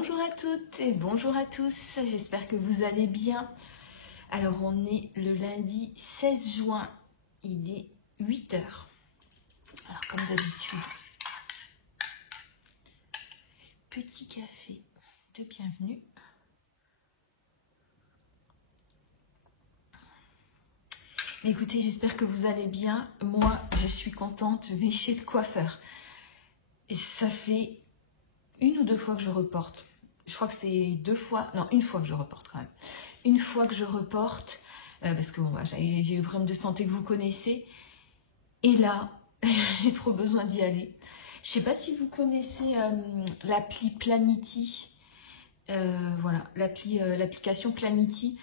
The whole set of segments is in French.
Bonjour à toutes et bonjour à tous, j'espère que vous allez bien. Alors on est le lundi 16 juin, il est 8 h. Alors comme d'habitude, petit café de bienvenue. Écoutez, j'espère que vous allez bien. Moi, je suis contente, je vais chez le coiffeur. Et ça fait une ou deux fois que je reporte. Je crois que c'est une fois que je reporte quand même. Une fois que je reporte, parce que bon, j'ai eu problème de santé que vous connaissez. Et là, j'ai trop besoin d'y aller. Je sais pas si vous connaissez l'appli Planity. Voilà, l'application Planity.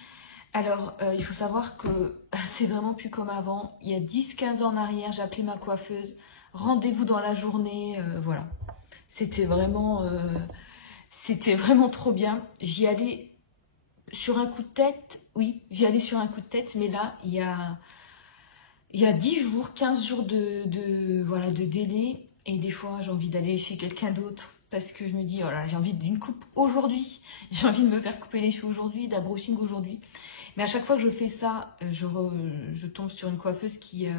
Alors, il faut savoir que c'est vraiment plus comme avant. Il y a 10-15 ans en arrière, j'appelais ma coiffeuse. Rendez-vous dans la journée, voilà. C'était vraiment trop bien. J'y allais sur un coup de tête, oui, j'y allais sur un coup de tête, mais là, il y a 10 jours, 15 jours de délai. Et des fois, j'ai envie d'aller chez quelqu'un d'autre parce que je me dis, oh là, j'ai envie d'une coupe aujourd'hui. J'ai envie de me faire couper les cheveux aujourd'hui, d'un brushing aujourd'hui. Mais à chaque fois que je fais ça, je tombe sur une coiffeuse qui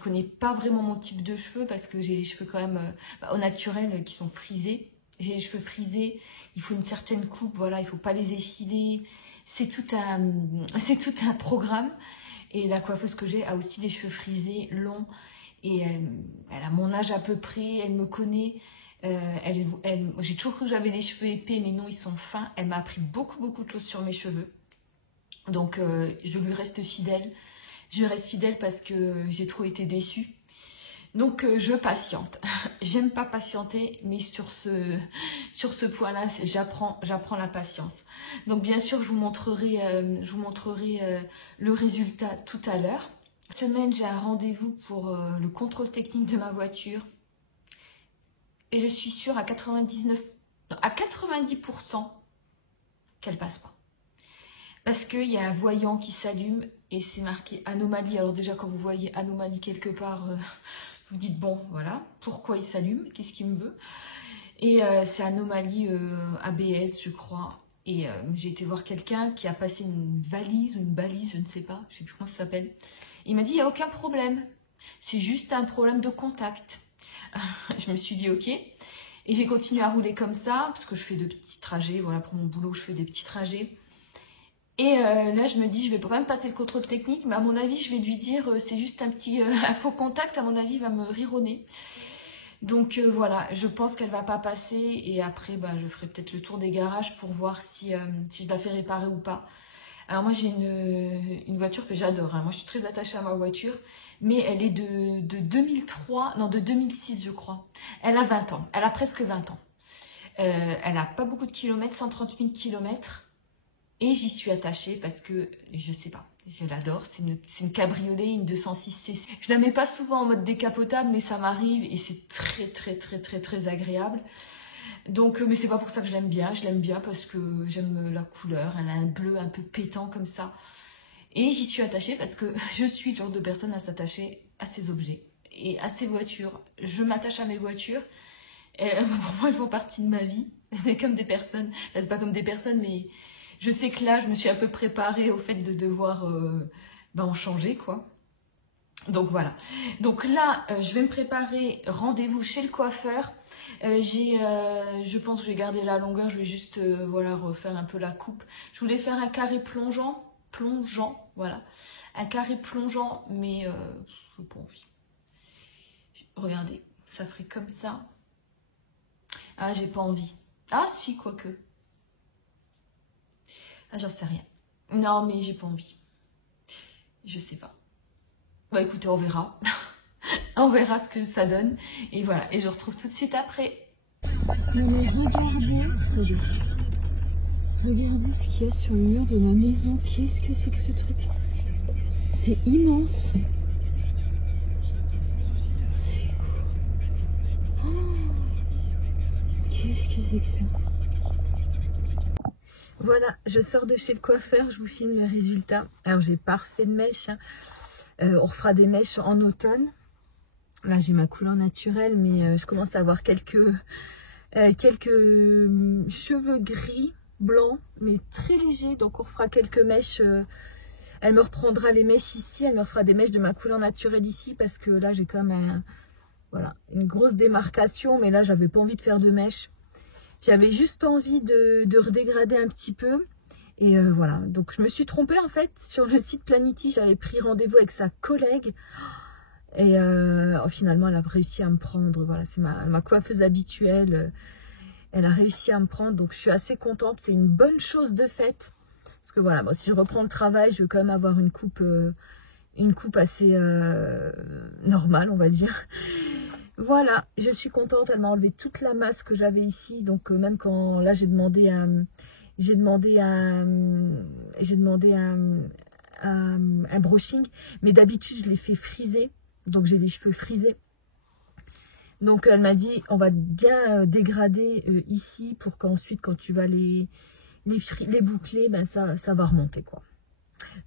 connaît pas vraiment mon type de cheveux parce que j'ai les cheveux quand même au naturel qui sont frisés. J'ai les cheveux frisés, il faut une certaine coupe, voilà, il faut pas les effiler. C'est tout un programme. Et la coiffeuse que j'ai a aussi des cheveux frisés, longs. Et elle a mon âge à peu près, elle me connaît. J'ai toujours cru que j'avais les cheveux épais, mais non, ils sont fins. Elle m'a appris beaucoup de choses sur mes cheveux. Donc, je lui reste fidèle. Je lui reste fidèle parce que j'ai trop été déçue. Donc, je patiente. J'aime pas patienter, mais sur ce point-là, j'apprends la patience. Donc, bien sûr, je vous montrerai le résultat tout à l'heure. Cette semaine, j'ai un rendez-vous pour le contrôle technique de ma voiture. Et je suis sûre à 90% qu'elle passe pas. Parce qu'il y a un voyant qui s'allume et c'est marqué anomalie. Alors déjà, quand vous voyez anomalie quelque part, vous dites, bon, voilà, pourquoi il s'allume? Qu'est-ce qu'il me veut? Et c'est anomalie ABS, je crois. Et j'ai été voir quelqu'un qui a passé une valise ou une balise, je ne sais pas, je ne sais plus comment ça s'appelle. Il m'a dit, il n'y a aucun problème. C'est juste un problème de contact. Je me suis dit, ok. Et j'ai continué à rouler comme ça, parce que je fais de petits trajets. Voilà, pour mon boulot, je fais des petits trajets. Et là, je me dis, je vais quand même passer le contrôle technique, mais à mon avis, je vais lui dire, c'est juste un faux contact, à mon avis, il va me rironner. Donc voilà, je pense qu'elle va pas passer, et après, je ferai peut-être le tour des garages pour voir si je la fais réparer ou pas. Alors moi, j'ai une voiture que j'adore, hein. Moi, je suis très attachée à ma voiture, mais elle est de 2006, je crois. Elle a 20 ans, elle a presque 20 ans. Elle a pas beaucoup de kilomètres, 130 000 kilomètres. Et j'y suis attachée parce que, je sais pas, je l'adore. C'est une cabriolet, une 206 cc. Je la mets pas souvent en mode décapotable, mais ça m'arrive et c'est très agréable. Donc, mais c'est pas pour ça que je l'aime bien. Je l'aime bien parce que j'aime la couleur. Elle a un bleu un peu pétant comme ça. Et j'y suis attachée parce que je suis le genre de personne à s'attacher à ses objets et à ses voitures. Je m'attache à mes voitures. Et pour moi, elles font partie de ma vie. C'est comme des personnes. Là, c'est pas comme des personnes, mais je sais que là, je me suis un peu préparée au fait de devoir en changer, quoi. Donc voilà. Donc là, je vais me préparer, rendez-vous chez le coiffeur. Je pense que je vais garder la longueur, je vais juste refaire un peu la coupe. Je voulais faire un carré plongeant, voilà. Un carré plongeant, mais j'ai pas envie. Regardez, ça ferait comme ça. Ah, j'ai pas envie. Ah si, quoique. Ah, j'en sais rien. Non, mais j'ai pas envie. Je sais pas. Bah écoutez, on verra. On verra ce que ça donne. Et voilà, et je retrouve tout de suite après. Non mais regardez ce qu'il y a sur le mur de ma maison. Qu'est-ce que c'est que ce truc? C'est immense. C'est quoi? Oh, qu'est-ce que c'est que ça? Voilà, je sors de chez le coiffeur, je vous filme le résultat. Alors j'ai pas refait de mèches, hein. On refera des mèches en automne. Là j'ai ma couleur naturelle, mais je commence à avoir quelques quelques cheveux gris, blancs, mais très légers. Donc on fera quelques mèches. Elle me reprendra les mèches ici. Elle me fera des mèches de ma couleur naturelle ici. Parce que là, j'ai comme voilà, une grosse démarcation. Mais là, j'avais pas envie de faire de mèches. J'avais juste envie de redégrader un petit peu. Et voilà. Donc je me suis trompée en fait. Sur le site Planity, j'avais pris rendez-vous avec sa collègue. Et finalement, elle a réussi à me prendre. Voilà, c'est ma coiffeuse habituelle. Elle a réussi à me prendre, donc je suis assez contente. C'est une bonne chose de fait. Parce que voilà, bon, si je reprends le travail, je veux quand même avoir une coupe assez normale, on va dire. Voilà, je suis contente. Elle m'a enlevé toute la masse que j'avais ici. Donc même quand là, j'ai demandé un brushing. Mais d'habitude, je les fais friser. Donc j'ai les cheveux frisés. Donc elle m'a dit on va bien dégrader ici pour qu'ensuite quand tu vas les boucler, ben ça va remonter quoi.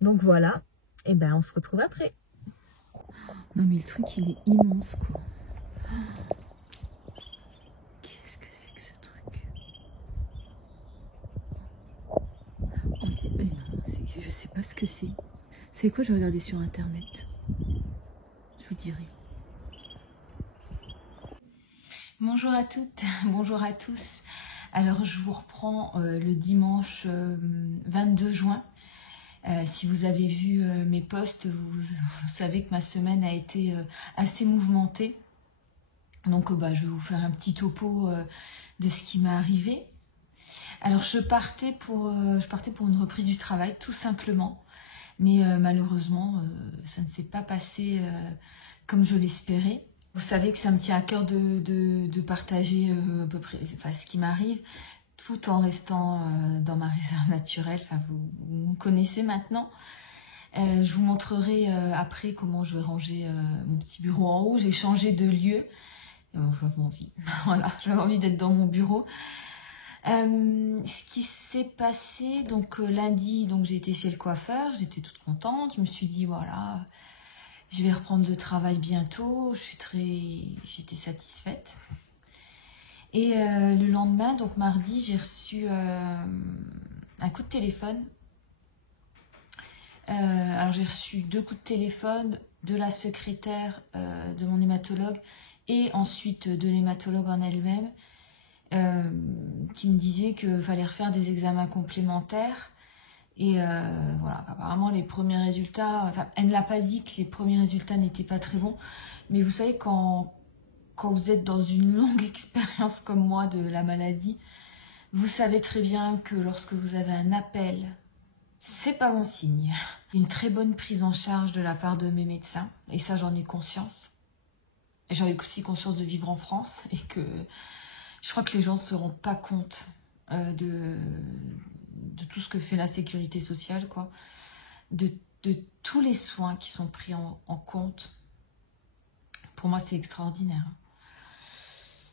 Donc voilà, et ben on se retrouve après. Non mais le truc il est immense quoi. Qu'est-ce que c'est que ce truc? On dit mais non, je sais pas ce que c'est. C'est quoi? Je vais regarder sur internet. Je vous dirai. Bonjour à toutes, bonjour à tous. Alors je vous reprends le dimanche 22 juin. Si vous avez vu mes posts, vous savez que ma semaine a été assez mouvementée. Donc je vais vous faire un petit topo de ce qui m'est arrivé. Alors je partais pour une reprise du travail tout simplement. Mais malheureusement, ça ne s'est pas passé comme je l'espérais. Vous savez que ça me tient à cœur de partager à peu près ce qui m'arrive, tout en restant dans ma réserve naturelle. Enfin, vous me connaissez maintenant. Je vous montrerai après comment je vais ranger mon petit bureau en haut. J'ai changé de lieu. J'avais envie. Voilà, j'avais envie d'être dans mon bureau. Ce qui s'est passé, donc lundi, donc j'ai été chez le coiffeur. J'étais toute contente. Je me suis dit, voilà... Je vais reprendre le travail bientôt, j'étais satisfaite. Et le lendemain, donc mardi, j'ai reçu un coup de téléphone. Alors j'ai reçu 2 coups de téléphone de la secrétaire de mon hématologue et ensuite de l'hématologue en elle-même qui me disait qu'il fallait refaire des examens complémentaires. Et voilà, apparemment les premiers résultats, enfin elle ne l'a pas dit que les premiers résultats n'étaient pas très bons, mais vous savez quand vous êtes dans une longue expérience comme moi de la maladie, vous savez très bien que lorsque vous avez un appel, c'est pas bon signe. Une très bonne prise en charge de la part de mes médecins, et ça j'en ai conscience. Et j'en ai aussi conscience de vivre en France, et que je crois que les gens ne se rendent pas compte de tout ce que fait la sécurité sociale, quoi, de tous les soins qui sont pris en compte. Pour moi, c'est extraordinaire.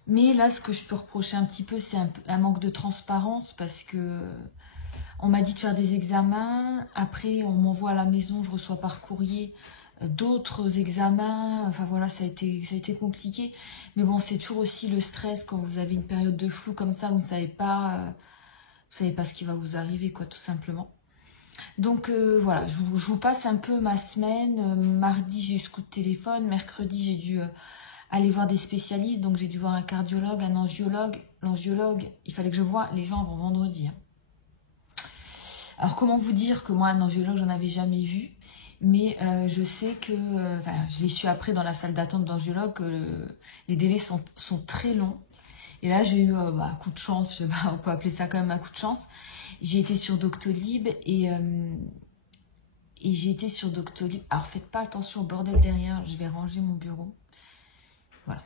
Mais là, ce que je peux reprocher un petit peu, c'est un manque de transparence, parce que on m'a dit de faire des examens, après on m'envoie à la maison, je reçois par courrier d'autres examens, enfin voilà, ça a été compliqué. Mais bon, c'est toujours aussi le stress quand vous avez une période de flou comme ça, vous ne savez pas... Vous savez pas ce qui va vous arriver, quoi, tout simplement. Donc voilà, je vous passe un peu ma semaine. Mardi, j'ai eu ce coup de téléphone. Mercredi, j'ai dû aller voir des spécialistes. Donc j'ai dû voir un cardiologue, un angiologue. L'angiologue, il fallait que je voie les gens avant vendredi. Alors comment vous dire que moi, un angiologue, j'en avais jamais vu. Mais je sais que, je l'ai su après dans la salle d'attente d'angiologue, que les délais sont très longs. Et là, j'ai eu un coup de chance, on peut appeler ça quand même un coup de chance. J'ai été sur Doctolib et j'ai été sur Doctolib. Alors, faites pas attention au bordel derrière, je vais ranger mon bureau. Voilà.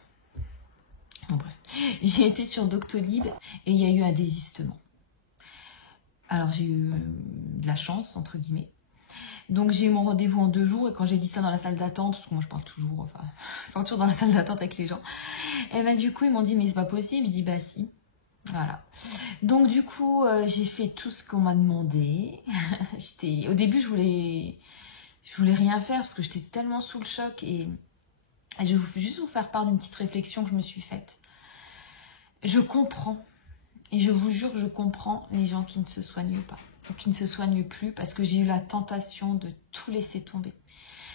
Bon, bref. J'ai été sur Doctolib et il y a eu un désistement. Alors, j'ai eu de la chance, entre guillemets. Donc j'ai eu mon rendez-vous en 2 jours et quand j'ai dit ça dans la salle d'attente, parce que moi je parle toujours dans la salle d'attente avec les gens, et ben du coup ils m'ont dit mais c'est pas possible, je dis bah si, voilà. Donc du coup j'ai fait tout ce qu'on m'a demandé. Au début je voulais rien faire parce que j'étais tellement sous le choc et je vais juste vous faire part d'une petite réflexion que je me suis faite. je comprends, et je vous jure, je comprends les gens qui ne se soignent pas, ou qui ne se soignent plus, parce que j'ai eu la tentation de tout laisser tomber.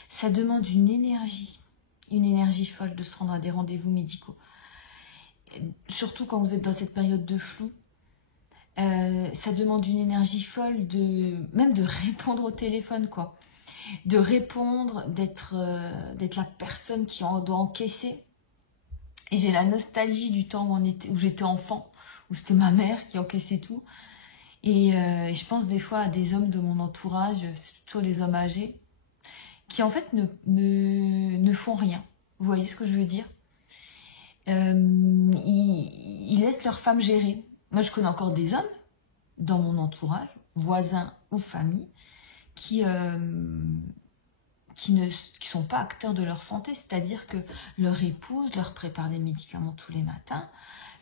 Ça demande une énergie folle de se rendre à des rendez-vous médicaux. Surtout quand vous êtes dans cette période de flou. Ça demande une énergie folle même de répondre au téléphone, quoi. De répondre, d'être la personne qui doit encaisser. Et j'ai la nostalgie du temps où j'étais enfant, où c'était ma mère qui encaissait tout. Et je pense des fois à des hommes de mon entourage, c'est plutôt les hommes âgés, qui en fait ne font rien. Vous voyez ce que je veux dire? Ils laissent leur femme gérer. Moi, je connais encore des hommes dans mon entourage, voisins ou famille, qui sont pas acteurs de leur santé, c'est-à-dire que leur épouse leur prépare des médicaments tous les matins,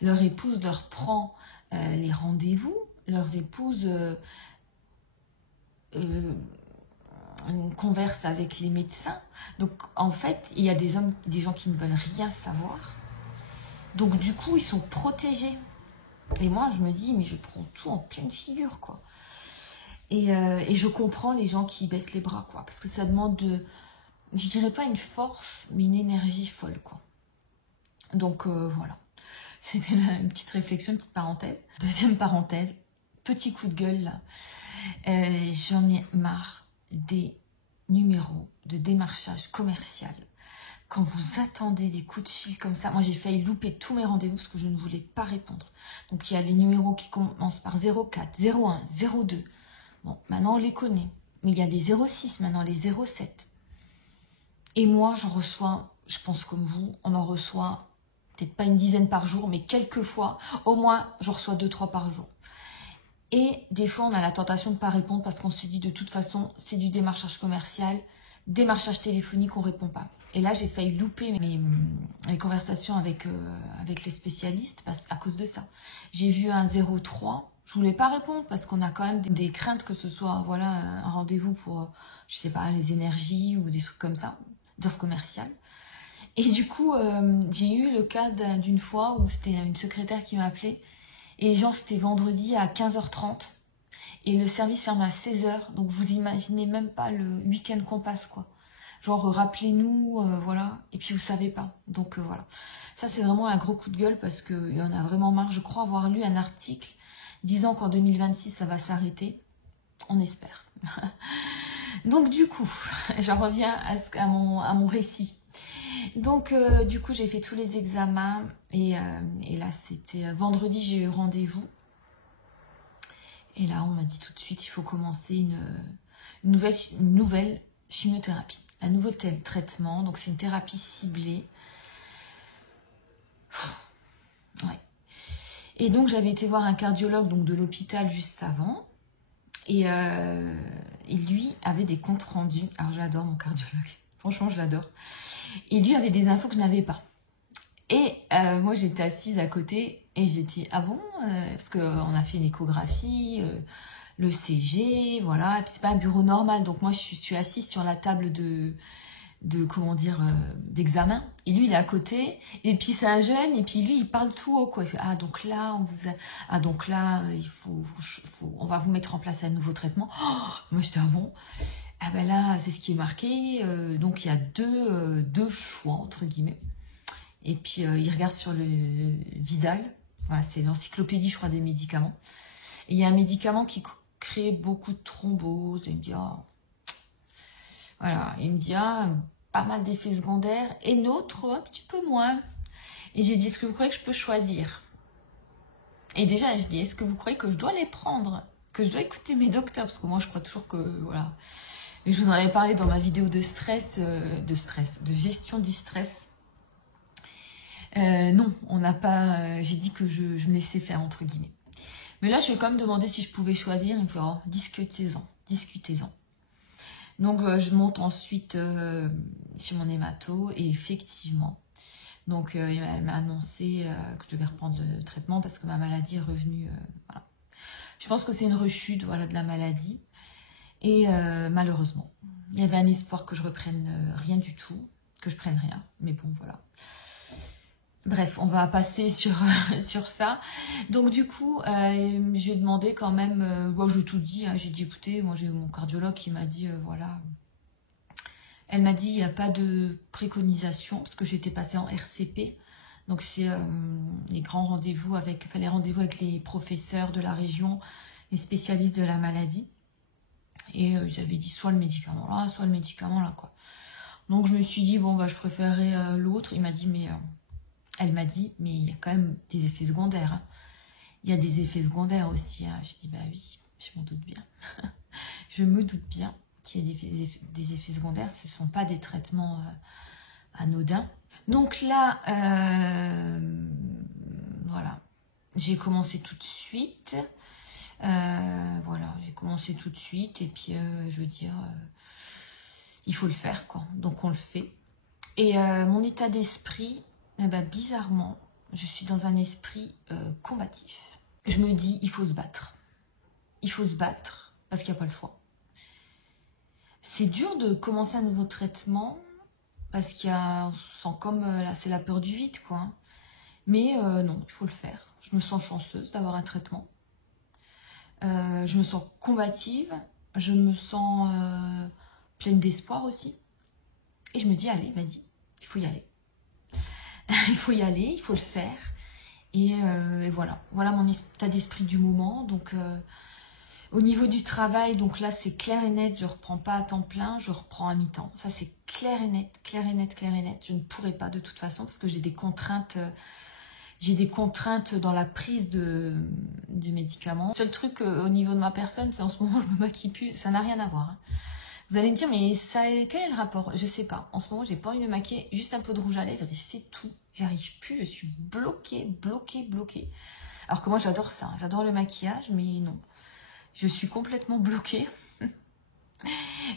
leur épouse leur prend les rendez-vous, leurs épouses conversent avec les médecins. Donc en fait, il y a des gens qui ne veulent rien savoir. Donc du coup, ils sont protégés. Et moi, je me dis, mais je prends tout en pleine figure, quoi. Et je comprends les gens qui baissent les bras, quoi. Parce que ça demande je dirais pas une force, mais une énergie folle, quoi. Donc voilà. C'était une petite réflexion, une petite parenthèse. Deuxième parenthèse, petit coup de gueule, là. J'en ai marre des numéros de démarchage commercial. Quand vous attendez des coups de fil comme ça, moi j'ai failli louper tous mes rendez-vous parce que je ne voulais pas répondre. Donc il y a les numéros qui commencent par 04, 01, 02. Bon, maintenant on les connaît. Mais il y a les 06 maintenant, les 07. Et moi j'en reçois, je pense comme vous, on en reçoit peut-être pas une dizaine par jour, mais quelques fois, au moins j'en reçois 2-3 par jour. Et des fois on a la tentation de ne pas répondre parce qu'on se dit de toute façon c'est du démarchage commercial, démarchage téléphonique, on ne répond pas. Et là, j'ai failli louper mes conversations avec les spécialistes à cause de ça. J'ai vu un 03, je voulais pas répondre parce qu'on a quand même des craintes que ce soit voilà, un rendez-vous pour, je sais pas, les énergies ou des trucs comme ça, d'offres commerciales. Et du coup, j'ai eu le cas d'une fois où c'était une secrétaire qui m'a appelée. Et genre, c'était vendredi à 15h30. Et le service ferme à 16h. Donc, vous imaginez même pas le week-end qu'on passe, quoi. Genre, rappelez-nous, voilà. Et puis, vous savez pas. Donc, voilà. Ça, c'est vraiment un gros coup de gueule parce qu'il y en a vraiment marre. Je crois avoir lu un article disant qu'en 2026, ça va s'arrêter. On espère. Donc, du coup, j'en reviens à mon récit. Donc, du coup, j'ai fait tous les examens. Et là, c'était vendredi, j'ai eu rendez-vous. Et là, on m'a dit tout de suite, il faut commencer une nouvelle chimiothérapie. Un nouveau traitement, donc c'est une thérapie ciblée. Ouais. Et donc j'avais été voir un cardiologue donc de l'hôpital juste avant. Et lui avait des comptes rendus. Alors j'adore mon cardiologue. Franchement, je l'adore. Et lui avait des infos que je n'avais pas. Et moi, j'étais assise à côté et j'ai dit, ah bon parce qu'on a fait une échographie, le CG, voilà. Et puis c'est pas un bureau normal. Donc moi, je suis assise sur la table comment dire, d'examen. Et lui, il est à côté. Et puis c'est un jeune. Et puis lui, il parle tout haut, quoi. Il fait, ah donc là, on va vous mettre en place un nouveau traitement. Oh, moi, j'étais, ah bon. Ah ben là, c'est ce qui est marqué. Donc il y a deux choix, entre guillemets. Et puis, il regarde sur le Vidal. Voilà, c'est l'encyclopédie, je crois, des médicaments. Et il y a un médicament qui crée beaucoup de thrombose. Et il me dit, oh. Voilà, il me dit, ah, pas mal d'effets secondaires. Et d'autres, un petit peu moins. Et j'ai dit, est-ce que vous croyez que je peux choisir? Et déjà, je dis, est-ce que vous croyez que je dois les prendre? Que je dois écouter mes docteurs? Parce que moi, je crois toujours que, voilà. Et je vous en avais parlé dans ma vidéo de gestion du stress. Non, on n'a pas. J'ai dit que je me laissais faire entre guillemets. Mais là, je vais quand même demander si je pouvais choisir. Il me fait oh, discutez-en. Donc, je monte ensuite chez mon hémato et effectivement, donc elle m'a annoncé que je devais reprendre le traitement parce que ma maladie est revenue. Voilà. Je pense que c'est une rechute, voilà, de la maladie et malheureusement, il y avait un espoir que je reprenne rien du tout, que je prenne rien. Mais bon, voilà. Bref, on va passer sur ça. Donc du coup, j'ai demandé quand même, bon, je tout dit, hein, j'ai dit écoutez, moi j'ai eu mon cardiologue qui m'a dit, voilà, elle m'a dit il n'y a pas de préconisation, parce que j'étais passée en RCP, donc c'est les grands rendez-vous avec, enfin les rendez-vous avec les professeurs de la région, les spécialistes de la maladie, et ils avaient dit soit le médicament là, soit le médicament là, quoi. Donc je me suis dit, bon bah je préférerais l'autre. Il m'a dit, mais... Elle m'a dit, mais il y a quand même des effets secondaires. Hein. Il y a des effets secondaires aussi. Hein. Je dis, bah oui, je m'en doute bien. Je me doute bien qu'il y a des effets secondaires. Ce ne sont pas des traitements anodins. Donc là, voilà, j'ai commencé tout de suite. Voilà, j'ai commencé tout de suite. Et puis, je veux dire, il faut le faire, quoi. Donc on le fait. Et mon état d'esprit... Eh ben, bizarrement, je suis dans un esprit combatif. Je me dis, il faut se battre. Il faut se battre, parce qu'il n'y a pas le choix. C'est dur de commencer un nouveau traitement, parce qu'il y a, on sent comme, là, c'est la peur du vide, quoi. Mais non, il faut le faire. Je me sens chanceuse d'avoir un traitement. Je me sens combative. Je me sens pleine d'espoir aussi. Et je me dis, allez, vas-y, il faut y aller. Il faut y aller, il faut le faire. Et voilà. Voilà mon état d'esprit du moment. Donc, au niveau du travail, donc là, c'est clair et net. Je ne reprends pas à temps plein, je reprends à mi-temps. Ça, c'est clair et net, clair et net, clair et net. Je ne pourrai pas de toute façon parce que j'ai des contraintes. J'ai des contraintes dans la prise du médicament. Le seul truc au niveau de ma personne, c'est en ce moment, je me maquille plus. Ça n'a rien à voir. Hein. Vous allez me dire, mais ça, quel est le rapport? Je sais pas. En ce moment, j'ai pas envie de me maquiller, juste un peu de rouge à lèvres et c'est tout. J'arrive plus, je suis bloquée. Alors que moi, j'adore ça. J'adore le maquillage, mais non. Je suis complètement bloquée.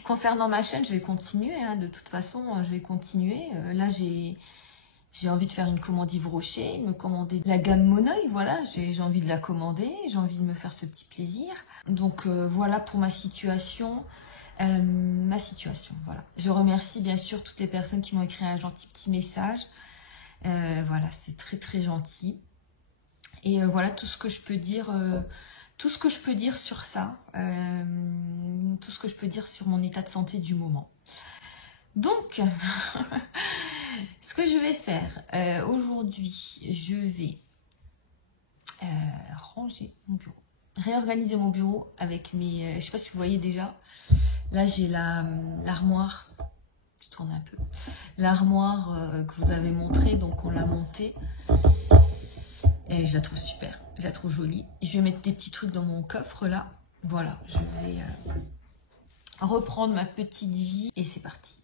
Concernant ma chaîne, je vais continuer. Hein, de toute façon, je vais continuer. Là, j'ai envie de faire une commande Yves Rocher, de me commander la gamme Moneuil. Voilà, j'ai envie de la commander. J'ai envie de me faire ce petit plaisir. Donc, voilà pour ma situation. Voilà. Je remercie bien sûr toutes les personnes qui m'ont écrit un gentil petit message. Voilà, c'est très très gentil. Et voilà tout ce que je peux dire, sur ça, tout ce que je peux dire sur mon état de santé du moment. Donc, ce que je vais faire aujourd'hui, je vais ranger mon bureau, réorganiser mon bureau avec mes, je sais pas si vous voyez déjà. Là, j'ai l'armoire, je tourne un peu, l'armoire que je vous avais montré, donc on l'a montée. Et je la trouve super, je la trouve jolie. Je vais mettre des petits trucs dans mon coffre là. Voilà, je vais reprendre ma petite vie et c'est parti.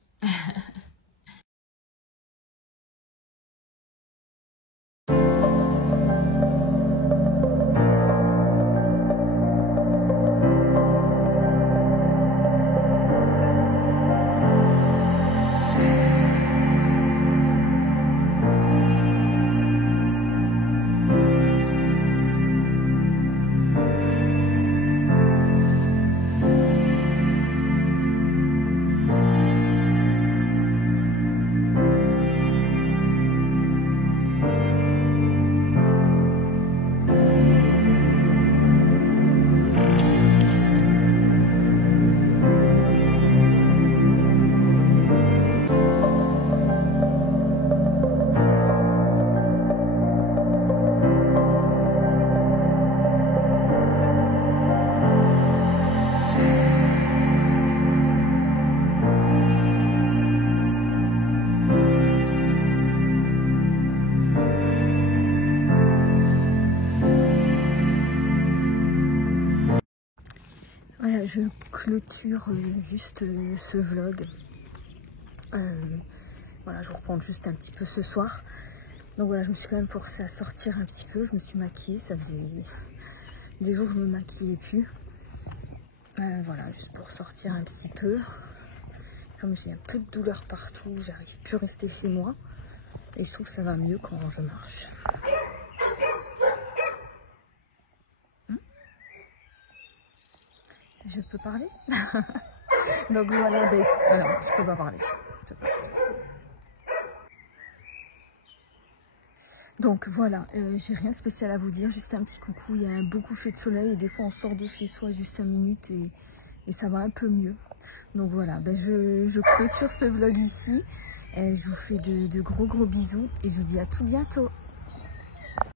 Voilà, je clôture juste ce vlog. Voilà, je vous reprends juste un petit peu ce soir. Donc voilà, je me suis quand même forcée à sortir un petit peu. Je me suis maquillée, ça faisait des jours que je me maquillais plus. Voilà, juste pour sortir un petit peu. Comme j'ai un peu de douleur partout, j'arrive plus à rester chez moi. Et je trouve que ça va mieux quand je marche. Je peux parler. Donc voilà, ben, non, je peux pas parler. Donc voilà, j'ai rien de spécial à vous dire, juste un petit coucou. Il y a un beau coucher de soleil et des fois on sort de chez soi juste 5 minutes et ça va un peu mieux. Donc voilà, ben je clôture ce vlog ici. Je vous fais de gros bisous et je vous dis à tout bientôt.